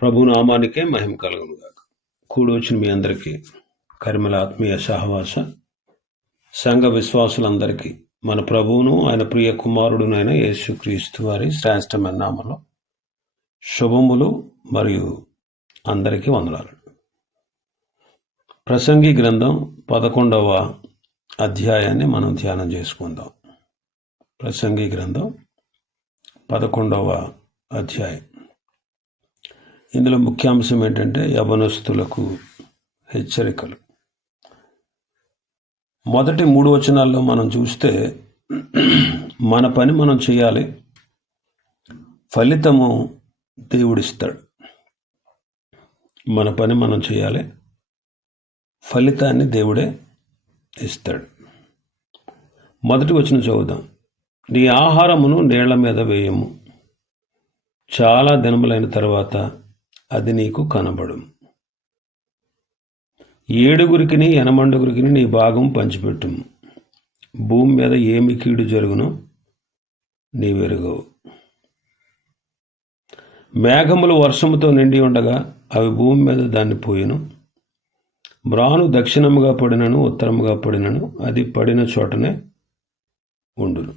ప్రభు నామానికే మహిమ కలుగును గాక వచ్చిన మీ అందరికీ కరిమల ఆత్మీయ సహవాస సంఘ విశ్వాసులందరికీ మన ప్రభువును ఆయన ప్రియ కుమారుడునైన యేసుక్రీస్తు వారి శ్రేష్టమైన నామలో శుభములు మరియు అందరికీ వందనాలు. ప్రసంగి గ్రంథం పదకొండవ అధ్యాయాన్ని మనం ధ్యానం చేసుకుందాం. ప్రసంగి గ్రంథం పదకొండవ అధ్యాయం. ఇందులో ముఖ్యాంశం ఏంటంటే యవనస్తులకు హెచ్చరికలు. మొదటి మూడు వచనాల్లో మనం చూస్తే మన పని మనం చేయాలి ఫలితము దేవుడిస్తాడు. మన పని మనం చేయాలి ఫలితాన్ని దేవుడే ఇస్తాడు. మొదటి వచ్చిన చదువుదాం. నీ ఆహారమును నీళ్ళ మీద వేయము. చాలా దినములైన తర్వాత అది నీకు కనబడు ఏడుగురికి ఎనమండుగురికి నీ భాగం పంచిపెట్టుము. భూమి మీద ఏమి కీడు జరుగును నీవెరుగవు మేఘములు వర్షముతో నిండి ఉండగా అవి భూమి మీద దాన్ని పోయిను. మ్రాను దక్షిణముగా పడినను ఉత్తరముగా పడినను అది పడిన చోటనే ఉండును.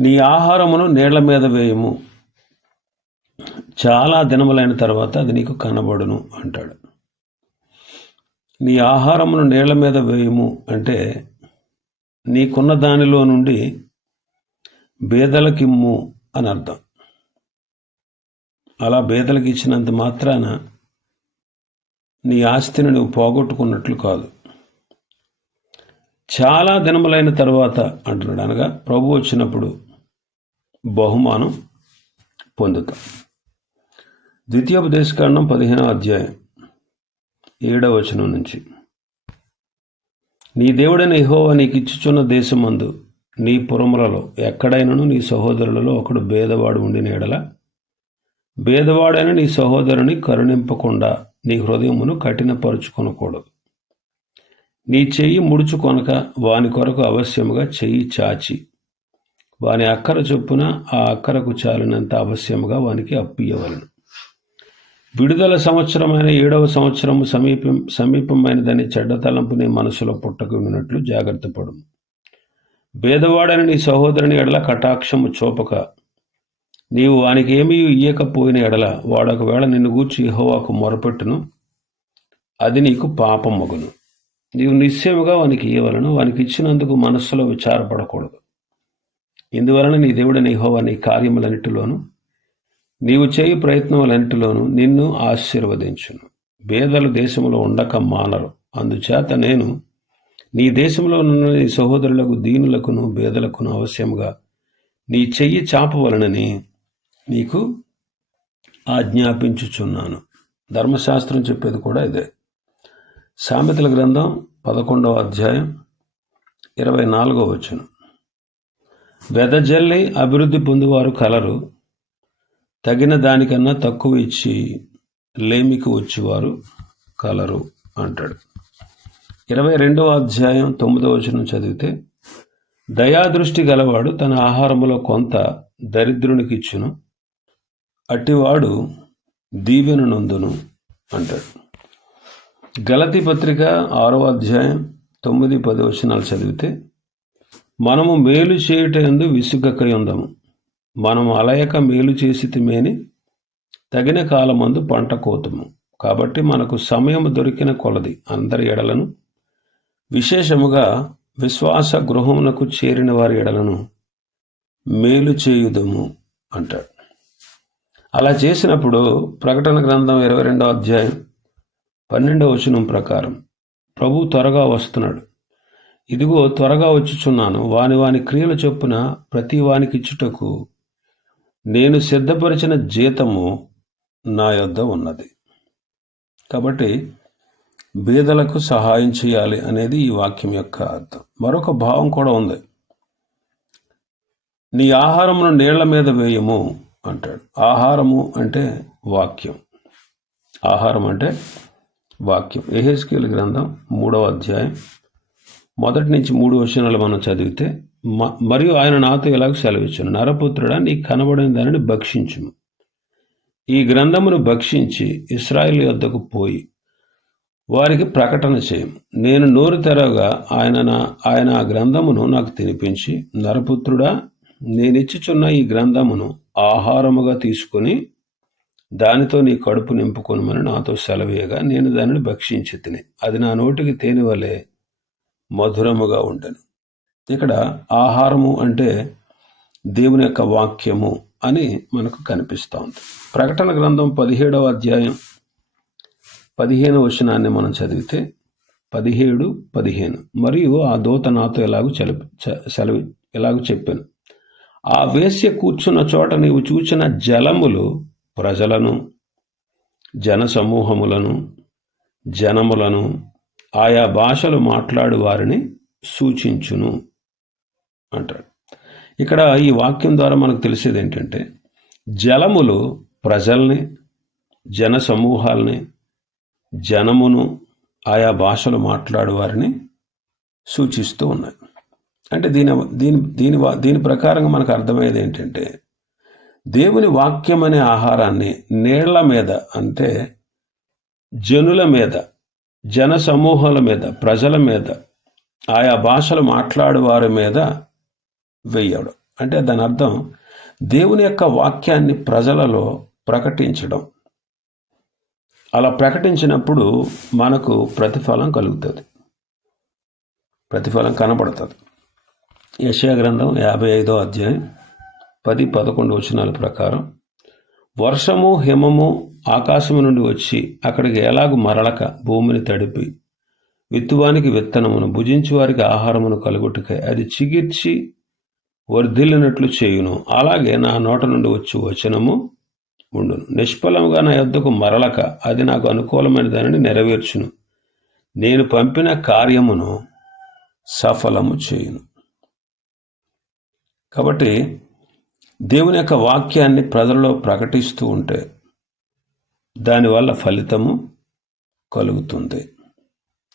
నీ ఆహారమును నీళ్ళ మీద వేయము. చాలా దినములైన తర్వాత అది నీకు కనబడును అంటాడు. నీ ఆహారమును నీళ్ళ మీద వేయము అంటే నీకున్న దానిలో నుండి బేదలకిమ్ము అని అర్థం. అలా బేదలకు ఇచ్చినంత మాత్రాన నీ ఆస్తిని నువ్వు పోగొట్టుకున్నట్లు కాదు. చాలా దినములైన తర్వాత అంటున్నాడు అనగా ప్రభు వచ్చినప్పుడు బహుమానం పొందుతాం. ద్వితీయోపదేశకాండం పదిహేనో అధ్యాయం ఏడవ వచనం నుంచి. నీ దేవుడైన యెహోవా నీకు ఇచ్చుచున్న దేశమందు నీ పురములలో ఎక్కడైనను నీ సహోదరులలో ఒకడు భేదవాడు ఉండిన ఎడల భేదవాడైన నీ సహోదరుని కరుణింపకుండా నీ హృదయమును కఠినపరుచుకొనకూడదు. నీ చెయ్యి ముడుచుకొనక వాని కొరకు అవశ్యముగా చెయ్యి చాచి వాని అక్కర చొప్పున ఆ అక్కరకు చాలినంత అవశ్యముగా వానికి అప్పియవలను. విడుదల సంవత్సరమైన ఏడవ సంవత్సరము సమీపం సమీపమైనదని చెడ్డ తలంపుని మనసులో పుట్టకున్నట్లు జాగ్రత్త పడు భేదవాడని నీ సహోదరుని ఎడల కటాక్షము చూపక. నీవు వానికి ఏమీ ఇయ్యకపోయిన ఎడల వాడొకవేళ నిన్ను గూర్చి యెహోవాకు మొరపెట్టును అది నీకు పాపం మగును నీవు నిశ్చయముగా వానికి ఇవ్వలను వానికి ఇచ్చినందుకు మనస్సులో విచారపడకూడదు. ఇందువలన నీ దేవుడని యెహోవా నీ కార్యములన్నిటిలోనూ నీవు చేయి ప్రయత్నములన్నిటిలోను నిన్ను ఆశీర్వదించును. బేదలు దేశంలో ఉండక మానరు. అందుచేత నేను నీ దేశంలో ఉన్న నీ సహోదరులకు దీనులకును బేదలకును అవశ్యముగా నీ చెయ్యి చాపవలనని నీకు ఆజ్ఞాపించుచున్నాను. ధర్మశాస్త్రం చెప్పేది కూడా ఇదే. సామెతల గ్రంథం పదకొండవ అధ్యాయం ఇరవై నాలుగో వచ్చును వెదజల్లి అభివృద్ధి పొందువారు కలరు తగిన దానికన్నా తక్కువ ఇచ్చి లేమికి వచ్చేవారు కలరు అంటాడు. ఇరవై రెండవ అధ్యాయం తొమ్మిదవ వచనం చదివితే దయాదృష్టి గలవాడు తన ఆహారములో కొంత దరిద్రునికి ఇచ్చును అట్టివాడు దీవెన నందును అంటాడు. గలతి పత్రిక ఆరవ అధ్యాయం తొమ్మిది పది వచనాలు చదివితే మనము మేలు చేయుటందు విసుగకై ఉందాము. మనం అలయక మేలు చేసి తిమేని తగిన కాలమందు పంట కోతము. కాబట్టి మనకు సమయం దొరికిన కొలది అందరి ఎడలను. విశేషముగా విశ్వాస గృహమునకు చేరిన వారి ఎడలను మేలు చేయుదము అంటాడు. అలా చేసినప్పుడు ప్రకటన గ్రంథం ఇరవై రెండవ అధ్యాయం పన్నెండవ వచనం ప్రకారం ప్రభు త్వరగా వస్తున్నాడు. ఇదిగో త్వరగా వచ్చుచున్నాను. వాని వాని క్రియల చొప్పున ప్రతి వానికి ఇచ్చుటకు నేను సిద్ధపరిచిన జీతము నా యొద్ద ఉన్నది. కాబట్టి బీదలకు సహాయం చేయాలి అనేది ఈ వాక్యం యొక్క అర్థం. మరొక భావం కూడా ఉంది. నీ ఆహారమును నీళ్ళ మీద వేయము అంటాడు. ఆహారము అంటే వాక్యం. ఆహారం అంటే వాక్యం. ఎహెస్కేల్ గ్రంథం మూడవ అధ్యాయం మొదటి నుంచి మూడు వచనాలు మనం చదివితే మ- మరియు ఆయన నాతో ఇలాగ సెలవిచ్చాను నరపుత్రుడా నీకు కనబడిన దానిని భక్షించుము. ఈ గ్రంథమును భక్షించి ఇస్రాయిల్ యొద్దకు పోయి వారికి ప్రకటన చేయము నేను నోరు తెరవగా ఆయన నా ఆయన ఆ గ్రంథమును నాకు తినిపించి నరపుత్రుడా నేనిచ్చుచున్న ఈ గ్రంథమును ఆహారముగా తీసుకొని దానితో నీ కడుపు నింపుకొనమని నాతో సెలవేయగా నేను దానిని భక్షించి తిని అది నా నోటికి తేనివలే. వలె మధురముగా ఉండను. ఇక్కడ ఆహారము అంటే దేవుని యొక్క వాక్యము అని మనకు కనిపిస్తూ ఉంది ప్రకటన గ్రంథం పదిహేడవ అధ్యాయం పదిహేను వచనాన్ని మనం చదివితే పదిహేడు పదిహేను. మరియు ఆ దూత నాతో ఎలాగూ చలి సెలవి ఎలాగూ చెప్పాను. ఆ వేశ్య కూర్చున్న చోట నీవు చూచిన జలములు ప్రజలను జన సమూహములను జనములను ఆయా భాషలు మాట్లాడు వారిని సూచించును అంటాడు. ఇక్కడ ఈ వాక్యం ద్వారా మనకు తెలిసేది ఏంటంటే జలములు ప్రజల్ని జన సమూహాల్ని జనమును ఆయా భాషలు మాట్లాడు వారిని సూచిస్తూ ఉన్నాయి. అంటే దీని దీని దీని దీని ప్రకారంగా మనకు అర్థమయ్యేది ఏంటంటే దేవుని వాక్యం అనే ఆహారాన్ని నీళ్ళ మీద అంటే జనుల మీద జన సమూహాల మీద ప్రజల మీద ఆయా భాషలు మాట్లాడేవారి మీద వెయ్యడం అంటే దాని అర్థం దేవుని యొక్క వాక్యాన్ని ప్రజలలో ప్రకటించడం. అలా ప్రకటించినప్పుడు మనకు ప్రతిఫలం కలుగుతుంది. ప్రతిఫలం కనబడుతుంది. యశయ గ్రంథం యాభై ఐదో అధ్యాయం పది పదకొండు వచనాల ప్రకారం వర్షము హిమము ఆకాశము నుండి వచ్చి అక్కడికి ఎలాగు మరలక భూమిని తడిపి విత్తువానికి విత్తనమును భుజించి వారికి ఆహారమును కలుగుటకై అది చిగిర్చి వర్ధిల్లినట్లు చేయును. అలాగే నా నోట నుండి వచ్చి వచనము ఉండును. నిష్ఫలముగా నా యొద్దకు మరలక అది నాకు అనుకూలమైన దానిని నెరవేర్చును. నేను పంపిన కార్యమును సఫలము చేయును. కాబట్టి దేవుని యొక్క వాక్యాన్ని ప్రజల్లో ప్రకటిస్తూ ఉంటే దానివల్ల ఫలితము కలుగుతుంది.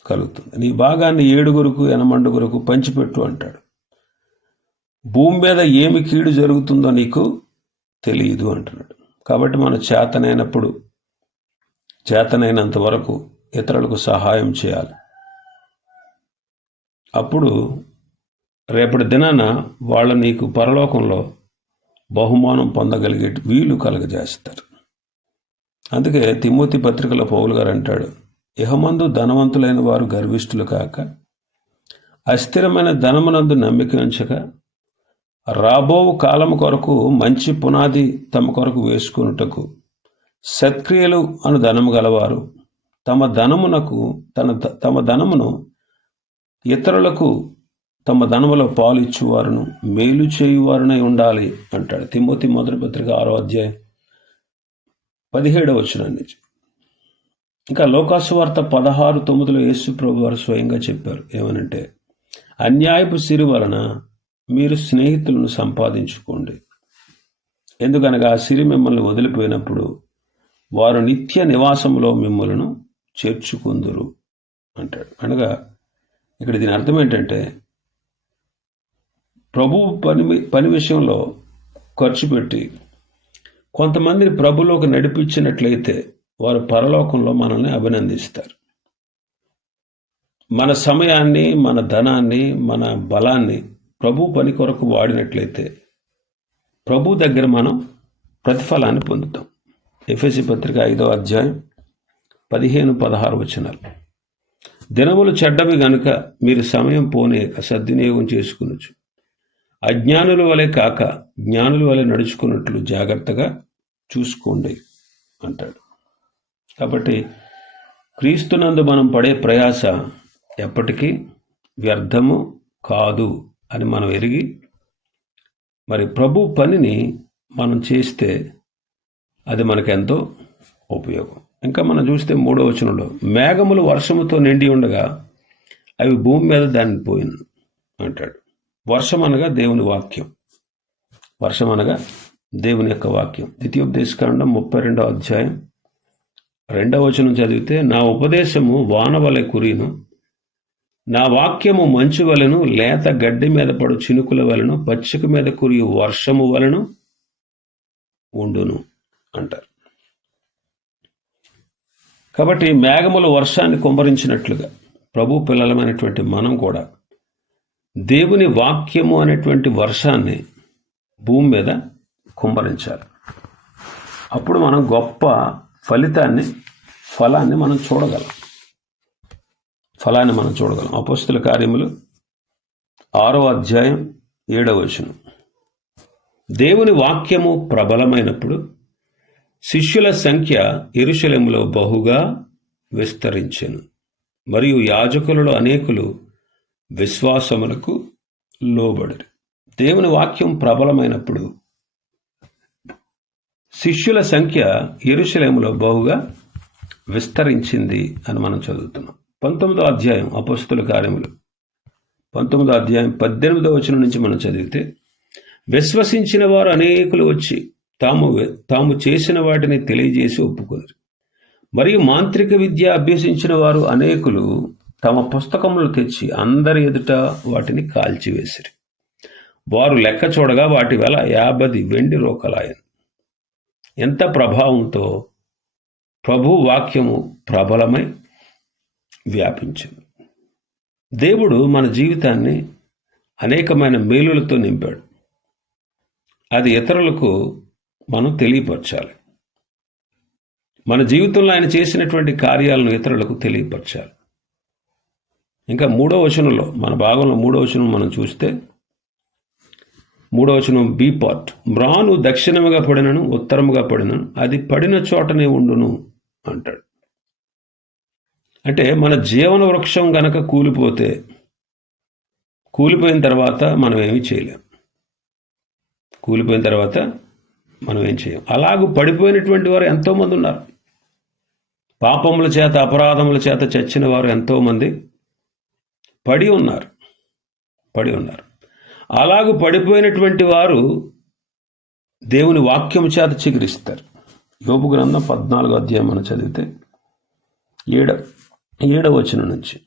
కలుగుతుంది. నీ భాగాన్ని ఏడుగురుకు ఎనమండుగురుకు పంచిపెట్టు అంటాడు. భూమి మీద ఏమి కీడు జరుగుతుందో నీకు తెలియదు అంటున్నాడు. కాబట్టి మన చేతనైనప్పుడు చేతనైనంత వరకు ఇతరులకు సహాయం చేయాలి. అప్పుడు రేపటి దినాన వాళ్ళు నీకు పరలోకంలో బహుమానం పొందగలిగే వీలు కలగజేస్తారు. అందుకే తిమోతి పత్రికలో పౌలు గారు అంటాడు ఇహమందు ధనవంతులైన వారు గర్విష్ఠులు కాక అస్థిరమైన ధనమునందు నమ్మిక ఉంచక రాబో కాలం కొరకు మంచి పునాది తమ కొరకు వేసుకొనుటకు సత్క్రియలు అను ధనము గలవారు. తమ ధనమునకు తన తమ ధనమును ఇతరులకు తమ ధనములో పాలిచ్చువారును మేలు చేయువారునై ఉండాలి అంటాడు. తిమ్మోతి మొదటి పత్రిక ఆరో అధ్యాయం పదిహేడవ వచనం ఇంకా లోకాసువార్త పదహారు తొమ్మిదిలో యేసు ప్రభు వారు స్వయంగా చెప్పారు. ఏమనంటే అన్యాయపు సిరి వలన మీరు స్నేహితులను సంపాదించుకోండి. ఎందుకనగా ఆ సిరి మిమ్మల్ని వదిలిపోయినప్పుడు వారు నిత్య నివాసంలో మిమ్మల్ని చేర్చుకుందురు అంటాడు. అనగా ఇక్కడ దీని అర్థం ఏంటంటే ప్రభు పని పని విషయంలో ఖర్చు పెట్టి కొంతమందిని ప్రభులోకి నడిపించినట్లయితే వారు పరలోకంలో మనల్ని అభినందిస్తారు. మన సమయాన్ని మన ధనాన్ని మన బలాన్ని ప్రభు పని కొరకు వాడినట్లయితే ప్రభు దగ్గర మనం ప్రతిఫలాన్ని పొందుతాం. ఎఫ్ఎసి పత్రిక ఐదో అధ్యాయం పదిహేను పదహారు వచనాలు. దినములు చెడ్డవి గనుక మీరు సమయం పోనే సద్వినియోగం చేసుకునొచ్చు అజ్ఞానుల వలె కాక జ్ఞానుల వలె నడుచుకున్నట్లు జాగ్రత్తగా చూసుకోండి అంటాడు. కాబట్టి క్రీస్తునందు మనం పడే ప్రయాస ఎప్పటికీ వ్యర్థము కాదు అని మనం ఎరిగి మరి ప్రభు పనిని మనం చేస్తే అది మనకెంతో ఉపయోగం. ఇంకా మనం చూస్తే మూడో వచనంలో మేఘములు వర్షముతో నిండి ఉండగా అవి భూమి మీద దాన్ని పోయింది అంటాడు. వర్షం అనగా దేవుని వాక్యం. వర్షం అనగా దేవుని యొక్క వాక్యం. ద్వితీయోపదేశకాండం ముప్పై రెండవ అధ్యాయం రెండవ వచనం చదివితే నా ఉపదేశము వాన వలె కురిను నా వాక్యము మంచు వలెను లేత గడ్డి మీద పడు చినుకుల వలెను పచ్చిక మీద కురియు వర్షము వలెను ఉండును అంటారు. కాబట్టి మేఘములు వర్షాన్ని కుమ్మరించినట్లుగా ప్రభు పిల్లలమైనటువంటి మనం కూడా దేవుని వాక్యము అనేటువంటి వర్షాన్ని భూమి మీద కుమ్మరించాలి. అప్పుడు మనం గొప్ప ఫలితాన్ని ఫలాన్ని మనం చూడగలం. ఫలాన్ని మనం చూడగలం. అపస్తుల కార్యములు ఆరో అధ్యాయం ఏడవ వచనం. దేవుని వాక్యము ప్రబలమైనప్పుడు శిష్యుల సంఖ్య ఇరుశలంలో బహుగా విస్తరించెను. మరియు యాజకులలో అనేకులు విశ్వాసములకు లోబడరు దేవుని వాక్యం ప్రబలమైనప్పుడు శిష్యుల సంఖ్య ఎరుశలేములో బహుగా విస్తరించింది అని మనం చదువుతున్నాం. పంతొమ్మిదో అధ్యాయం అపస్తుల కార్యములు. పంతొమ్మిదో అధ్యాయం పద్దెనిమిదో వచనం నుంచి మనం చదివితే విశ్వసించిన వారు అనేకులు వచ్చి తాము తాము చేసిన వాటిని తెలియజేసి ఒప్పుకున్నారు మరియు మాంత్రిక విద్య అభ్యసించిన వారు అనేకులు తమ పుస్తకములు తెచ్చి అందరి ఎదుట వాటిని కాల్చివేసిరి. వారు లెక్క చూడగా వాటి వల్ల యాభై వెండి రోకలాయను. ఎంత ప్రభావంతో ప్రభు వాక్యము ప్రబలమై వ్యాపించింది. దేవుడు మన జీవితాన్ని అనేకమైన మేలులతో నింపాడు. అది ఇతరులకు మనం తెలియపరచాలి. మన జీవితంలో ఆయన చేసినటువంటి కార్యాలను ఇతరులకు తెలియపరచాలి. ఇంకా మూడో వచనంలో మన భాగంలో మూడో వచనం మనం చూస్తే మూడో వచనం బి పార్ట్ మ్రాను దక్షిణముగా పడినను ఉత్తరముగా పడినను అది పడిన చోటనే ఉండును అంటాడు. అంటే మన జీవన వృక్షం గనక కూలిపోతే కూలిపోయిన తర్వాత మనం ఏమి చేయలేం. కూలిపోయిన తర్వాత మనం ఏం చేయం. అలాగూ పడిపోయినటువంటి వారు ఎంతోమంది ఉన్నారు. పాపముల చేత అపరాధముల చేత చచ్చిన వారు ఎంతోమంది పడి ఉన్నారు. పడి ఉన్నారు. అలాగూ పడిపోయినటువంటి వారు దేవుని వాక్యము చేత చిగురిస్తారు. యోపు గ్రంథం పద్నాలుగో అధ్యాయం మనం చదివితే ఏడ ఏడవ వచనం నుంచి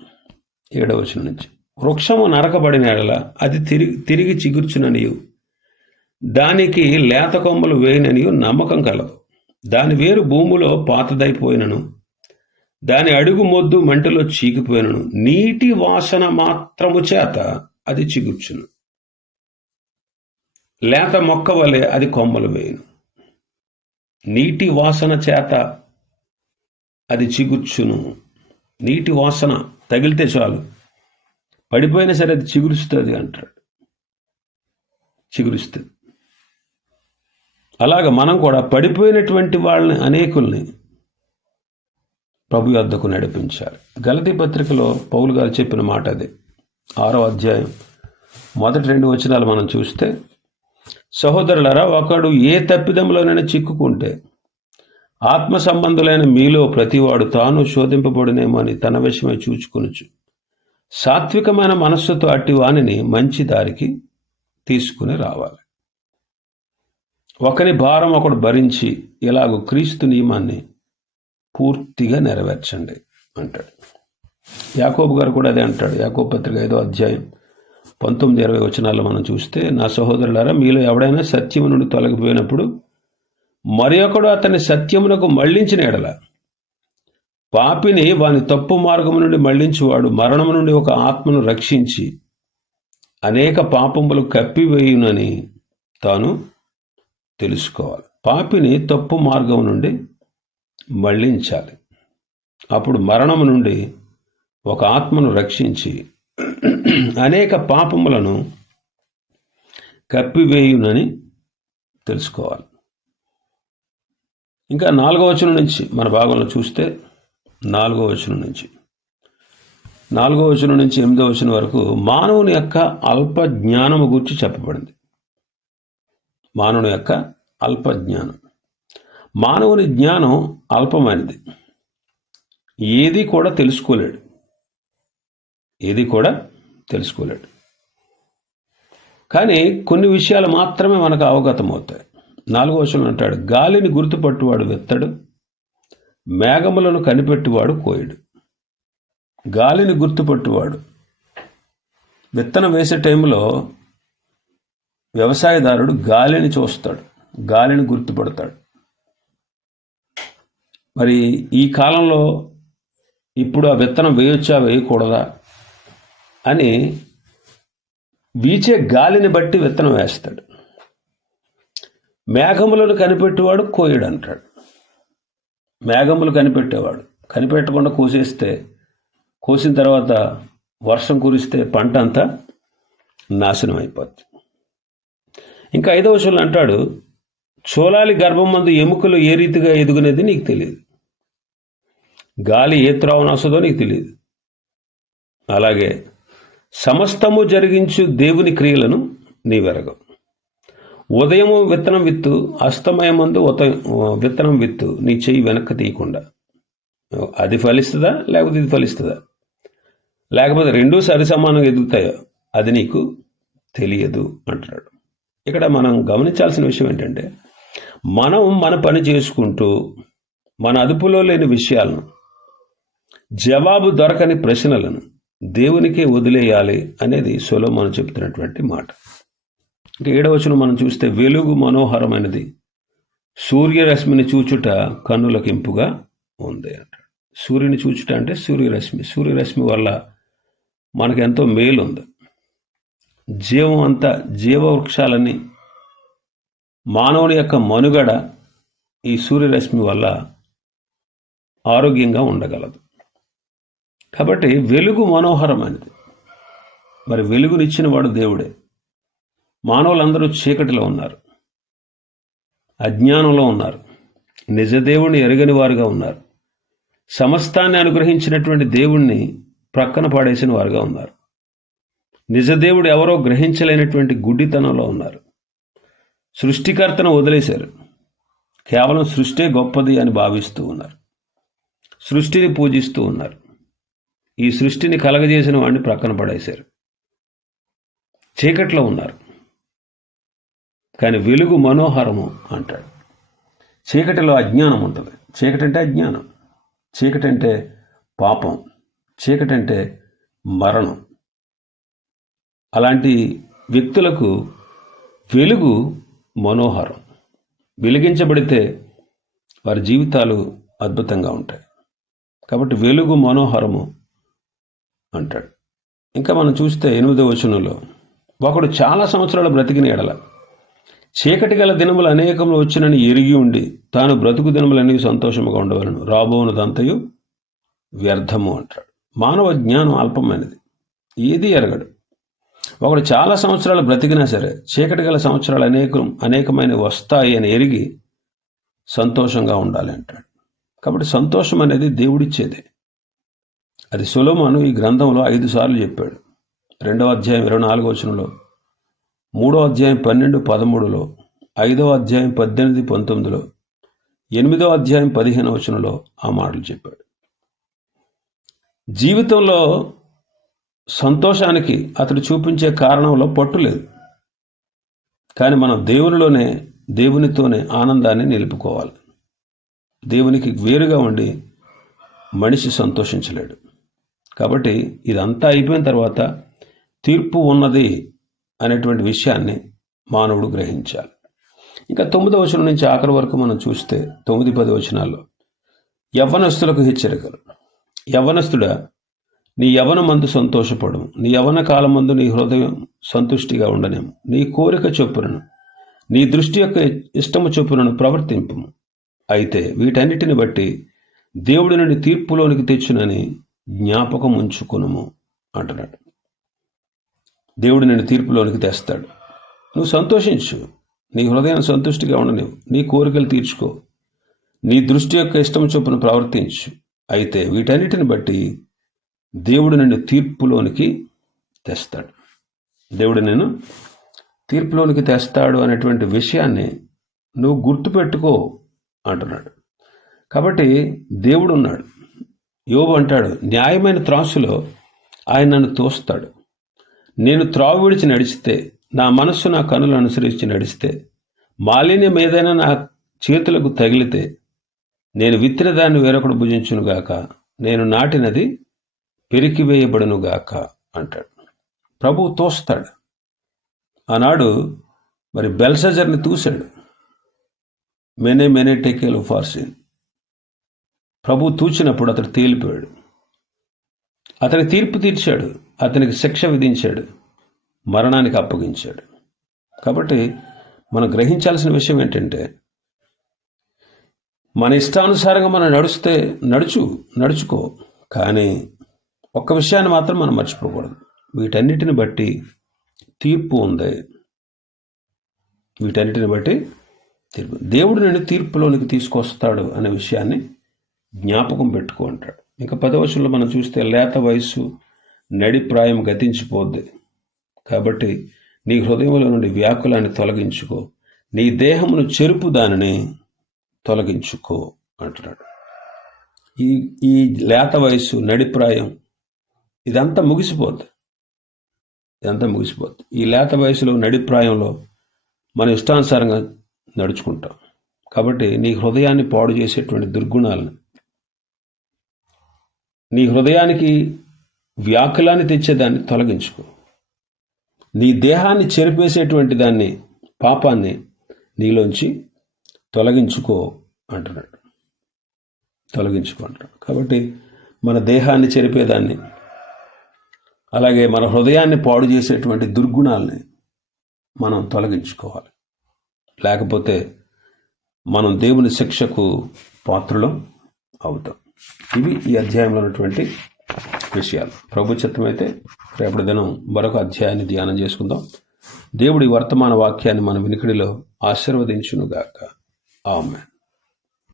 ఏడవ వచనం నుంచి వృక్షము నరకబడిన ఎడల అది తిరిగి తిరిగి చిగుర్చుననియు. దానికి లేత కొమ్మలు వేయననియు నమ్మకం కలదు. దాని వేరు భూమిలో పాతదైపోయినను. దాని అడుగు మొద్దు మంటలో చీకిపోయినను. నీటి వాసన మాత్రము చేత అది చిగుర్చును. లేత మొక్క వలె అది కొమ్మలు వేయను. నీటి వాసన చేత అది చిగుర్చును. నీటి వాసన తగిలితే చాలు. పడిపోయినా సరే అది చిగురుస్తుంది అంటాడు. చిగురుస్తుంది. అలాగ మనం కూడా పడిపోయినటువంటి వాళ్ళని అనేకుల్ని ప్రభు యొద్దకు నడిపించారు. గలతి పత్రికలో పౌలు గారు చెప్పిన మాట అది. ఆరో అధ్యాయం మొదటి రెండు వచనాలు మనం చూస్తే సహోదరులరా ఒకడు ఏ తప్పిదంలోనైనా చిక్కుకుంటే ఆత్మ సంబంధులైన మీలో ప్రతివాడు తాను శోధింపబడినేమో అని తన విషయమై చూచుకొనుచు సాత్వికమైన మనస్సుతో అట్టి వానిని మంచి దారికి తీసుకుని రావాలి. ఒకరి భారం ఒకడు భరించి ఇలాగ క్రీస్తు నియమాన్ని పూర్తిగా నెరవేర్చండి అంటాడు. యాకోబు గారు కూడా అదే అంటాడు. యాకోబు పత్రిక ఐదో అధ్యాయం పంతొమ్మిది ఇరవై వచనాల్లో మనం చూస్తే నా సహోదరులారా మీలో ఎవడైనా సత్యము నుండి తొలగిపోయినప్పుడు మరి ఒకడు అతని సత్యమునకు మళ్ళించిన ఎడల పాపిని వాని తప్పు మార్గము నుండి మళ్ళించువాడు మరణము నుండి ఒక ఆత్మను రక్షించి అనేక పాపములు కప్పివేయునని తాను తెలుసుకోవాలి. పాపిని తప్పు మార్గం నుండి మళ్ళించాలి అప్పుడు మరణము నుండి ఒక ఆత్మను రక్షించి అనేక పాపములను కప్పివేయునని తెలుసుకోవాలి. ఇంకా నాలుగో వచనం నుంచి మన భాగంలో చూస్తే నాలుగో వచనం నుంచి. నాలుగో వచనం నుంచి ఎనిమిదో వచనం వరకు మానవుని యొక్క అల్ప జ్ఞానము గురించి చెప్పబడింది. మానవుని యొక్క అల్ప జ్ఞానం మానవుని జ్ఞానం అల్పమైనది. ఏది కూడా తెలుసుకోలేడు. ఏది కూడా తెలుసుకోలేడు. కానీ కొన్ని విషయాలు మాత్రమే మనకు అవగతం అవుతాయి నాలుగో వచనం అంటాడు గాలిని గుర్తుపట్టువాడు వెత్తడు మేఘములను కనిపెట్టువాడు కోయడు. గాలిని గుర్తుపట్టువాడు. విత్తనం వేసే టైంలో వ్యవసాయదారుడు గాలిని చూస్తాడు గాలిని గుర్తుపడతాడు. మరి ఈ కాలంలో ఇప్పుడు ఆ విత్తనం వేయొచ్చా వేయకూడదా అని వీచే గాలిని బట్టి విత్తనం వేస్తాడు. మేఘములను కనిపెట్టేవాడు కోయడు అంటాడు. మేఘములు కనిపెట్టేవాడు. కనిపెట్టకుండా కోసేస్తే కోసిన తర్వాత వర్షం కురిస్తే పంట అంతా నాశనం అయిపోద్ది. ఇంకా ఐదవ విషయంలో అంటాడు చోలాలి గర్భం మందు ఎముకలు ఏ రీతిగా ఎదుగునేది నీకు తెలియదు. గాలి ఏ త్రోవన వస్తుందో నీకు తెలియదు అలాగే సమస్తము జరిగించు దేవుని క్రియలను నీ వెరగవు ఉదయము విత్తనం విత్తు అస్తమయమందు ఉత విత్తనం విత్తు నీ చెయ్యి వెనక్కి తీయకుండా. అది ఫలిస్తుందా? లేకపోతే ఇది ఫలిస్తుందా? లేకపోతే రెండూ సరి సమానంగా ఎదుగుతాయో? అది నీకు తెలియదు అంటున్నాడు. ఇక్కడ మనం గమనించాల్సిన విషయం ఏంటంటే మనం మన పని చేసుకుంటూ మన అదుపులో లేని విషయాలను జవాబు దొరకని ప్రశ్నలను దేవునికే వదిలేయాలి అనేది సొలోమోను చెప్తున్నటువంటి మాట. ఇంకా ఏడవచనం మనం చూస్తే వెలుగు మనోహరమైనది. సూర్యరశ్మిని చూచుట కన్నులకింపుగా ఉంది అంటాడు. సూర్యుని చూచుట అంటే సూర్యరశ్మి. సూర్యరశ్మి వల్ల మనకు ఎంతో మేలు ఉంది జీవం అంతా జీవవృక్షాలన్నీ మానవుని యొక్క మనుగడ ఈ సూర్యరశ్మి వల్ల ఆరోగ్యంగా ఉండగలదు. కాబట్టి వెలుగు మనోహరమైనది. మరి వెలుగునిచ్చిన వాడు దేవుడే. మానవులందరూ చీకటిలో ఉన్నారు. అజ్ఞానంలో ఉన్నారు. నిజదేవుణ్ణి ఎరగని వారుగా ఉన్నారు. సమస్తాన్ని అనుగ్రహించినటువంటి దేవుణ్ణి ప్రక్కన పాడేసిన వారుగా ఉన్నారు. నిజదేవుడు ఎవరో గ్రహించలేనటువంటి గుడ్డితనంలో ఉన్నారు. సృష్టికర్తను వదిలేశారు. కేవలం సృష్టే గొప్పది అని భావిస్తూ ఉన్నారు. సృష్టిని పూజిస్తూ ఉన్నారు. ఈ సృష్టిని కలగజేసిన వాడిని ప్రక్కన పడేశారు. చీకట్లో ఉన్నారు. కానీ వెలుగు మనోహరము అంటాడు. చీకటిలో అజ్ఞానం ఉంటుంది. చీకటి అంటే అజ్ఞానం. చీకటి అంటే పాపం. చీకటి అంటే మరణం. అలాంటి వ్యక్తులకు వెలుగు మనోహరం. వెలిగించబడితే వారి జీవితాలు అద్భుతంగా ఉంటాయి. కాబట్టి వెలుగు మనోహరము అంటాడు. ఇంకా మనం చూస్తే ఎనిమిదో వచనంలో ఒకడు చాలా సంవత్సరాలు బ్రతికిన ఎడల చీకటి గల దినములు అనేకములు వచ్చినని ఎరిగి ఉండి తాను బ్రతుకు దినములన్నీ సంతోషముగా ఉండవలను. రాబోనదంతయు వ్యర్థము అంటాడు. మానవ జ్ఞానం అల్పమైనది. ఏది ఎరగడు. ఒకడు చాలా సంవత్సరాలు బ్రతికినా సరే చీకటి గల సంవత్సరాలు అనేకం అనేకమైన వస్తాయి అని ఎరిగి సంతోషంగా ఉండాలి అంటాడు. కాబట్టి సంతోషం అనేది దేవుడిచ్చేదే. అది సులోమాను ఈ గ్రంథంలో ఐదు సార్లు చెప్పాడు. రెండవ అధ్యాయం ఇరవై నాలుగో వచనంలో మూడో అధ్యాయం పన్నెండు పదమూడులో ఐదవ అధ్యాయం పద్దెనిమిది పంతొమ్మిదిలో ఎనిమిదో అధ్యాయం పదిహేను వచనంలో ఆ మాటలు చెప్పాడు. జీవితంలో సంతోషానికి అతడు చూపించే కారణంలో పట్టు లేదు. కానీ మనం దేవునిలోనే దేవునితోనే ఆనందాన్ని నిలుపుకోవాలి. దేవునికి వేరుగా ఉండి మనిషి సంతోషించలేడు. కాబట్టి ఇదంతా అయిపోయిన తర్వాత తీర్పు ఉన్నది అనేటువంటి విషయాన్ని మానవుడు గ్రహించాలి. ఇంకా తొమ్మిదో వచనం నుంచి ఆఖరి వరకు మనం చూస్తే తొమ్మిది పది వచనాల్లో యవ్వనస్తులకు హెచ్చరికలు. యవ్వనస్తుడా నీ యవన మందు సంతోషపడము. నీ యవన కాలమందు నీ హృదయం సంతుష్టిగా ఉండనేము నీ కోరిక చొప్పునను నీ దృష్టి యొక్క ఇష్టము చొప్పునను ప్రవర్తింపము. అయితే వీటన్నిటిని బట్టి దేవుడి నుండి తీర్పులోనికి తెచ్చునని జ్ఞాపకం ఉంచుకునుము అంటున్నాడు. దేవుడు నేను తీర్పులోనికి తెస్తాడు. నువ్వు సంతోషించు. నీ హృదయం సంతుష్టిగా ఉండనివ్వు. నీ కోరికలు తీర్చుకో. నీ దృష్టి యొక్క ఇష్టం చొప్పున ప్రవర్తించు. అయితే వీటన్నిటిని బట్టి దేవుడు నిన్ను తీర్పులోనికి తెస్తాడు. దేవుడు నేను తీర్పులోనికి తెస్తాడు అనేటువంటి విషయాన్ని నువ్వు గుర్తుపెట్టుకో అంటున్నాడు. కాబట్టి దేవుడు ఉన్నాడు యోబు అంటాడు న్యాయమైన త్రాసులో ఆయన నన్ను తోస్తాడు. నేను త్రావు విడిచి నడిస్తే నా మనస్సు నా కనులు అనుసరించి నడిస్తే మాలిన్యం ఏదైనా నా చేతులకు తగిలితే నేను విత్తిన దాన్ని వేరొకడు భుజించునుగాక నేను నాటినది పెరికివేయబడునుగాక అంటాడు. ప్రభు తోస్తాడు. ఆనాడు మరి బెల్సజర్ని తూశాడు. మెనే మెనే టెకేలు ఫార్సిన్. ప్రభు తూచినప్పుడు అతడు తేలిపోయాడు. అతనికి తీర్పు తీర్చాడు. అతనికి శిక్ష విధించాడు. మరణానికి అప్పగించాడు. కాబట్టి మనం గ్రహించాల్సిన విషయం ఏంటంటే మన ఇష్టానుసారంగా మనం నడుస్తే నడుచు నడుచుకో కానీ ఒక్క విషయాన్ని మాత్రం మనం మర్చిపోకూడదు. వీటన్నిటిని బట్టి తీర్పు ఉంది. వీటన్నిటిని బట్టి తీర్పు. దేవుడు నేను తీర్పులోనికి తీసుకొస్తాడు అనే విషయాన్ని జ్ఞాపకం పెట్టుకో అంటాడు. ఇంకా పదవశంలో మనం చూస్తే లేత వయస్సు నడిప్రాయం గతించిపోద్ది. కాబట్టి నీ హృదయంలో నుండి వ్యాకులాన్ని తొలగించుకో. నీ దేహమును చెరుపు దానిని తొలగించుకో అంటున్నాడు. ఈ ఈ లేత వయస్సు నడిప్రాయం ఇదంతా ముగిసిపోద్ది. ఇదంతా ముగిసిపోద్ది. ఈ లేత వయసులో నడిప్రాయంలో మన ఇష్టానుసారంగా నడుచుకుంటాం. కాబట్టి నీ హృదయాన్ని పాడు చేసేటువంటి దుర్గుణాలను నీ హృదయానికి వ్యాకులాన్ని తెచ్చేదాన్ని తొలగించుకో. నీ దేహాన్ని చెరిపేసేటువంటి దాన్ని పాపాన్ని నీలోంచి తొలగించుకో అంటున్నాడు. తొలగించుకో అంటున్నాడు. కాబట్టి మన దేహాన్ని చెరిపేదాన్ని అలాగే మన హృదయాన్ని పాడు చేసేటువంటి దుర్గుణాలని మనం తొలగించుకోవాలి. లేకపోతే మనం దేవుని శిక్షకు పాత్రలో అవుతాం. ఇవి ఈ అధ్యాయంలో ఉన్నటువంటి విషయాలు. ప్రభు చిత్తమైతే రేపటి దినం మరొక అధ్యాయాన్ని ధ్యానం చేసుకుందాం. దేవుడి వర్తమాన వాక్యాన్ని మన వినికిడిలో ఆశీర్వదించునుగాక. ఆమె